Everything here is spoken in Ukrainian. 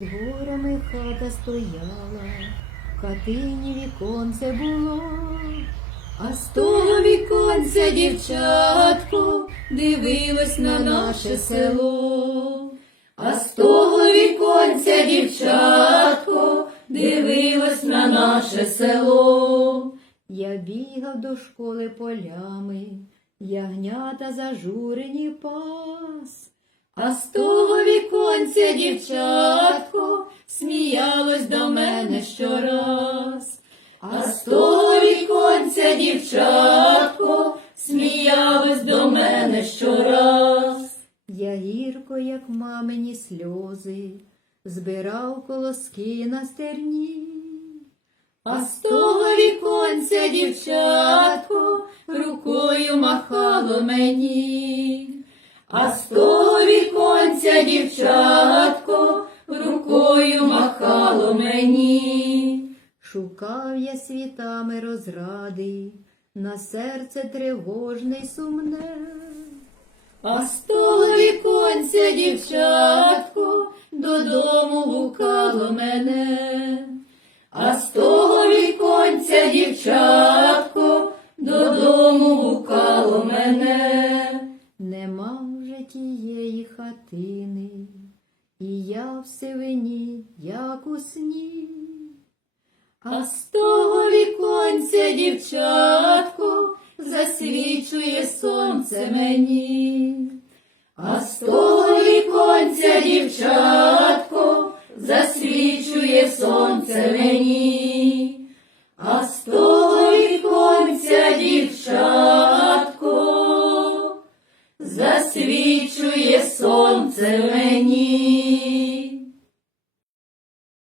Горами хата стояла, в хатині віконце було, а з того віконця дівчатко дивилось на наше село, а з того віконця дівчатко дивилось на наше село. Я бігав до школи полями, ягнята зажурені пас. А з того віконця дівчатко сміялось до мене щораз. А з того віконця дівчатко сміялось до мене щораз. Я гірко, як мамині сльози, збирав колоски на стерні. А з того віконця дівчатко рукою махало мені. А з того віконця дівчатко рукою махало мені. Шукав я світами розради, на серце тривожне й сумне. А з того віконця дівчатко додому гукало мене. А з того віконця дівчатко сивини, і я в сивині, як у сні, а з того віконця, дівчатко, засвічує сонце мені, а з того віконця, дівчатку засвічує сонце мені, а з того віконця, дівчатко. зелені.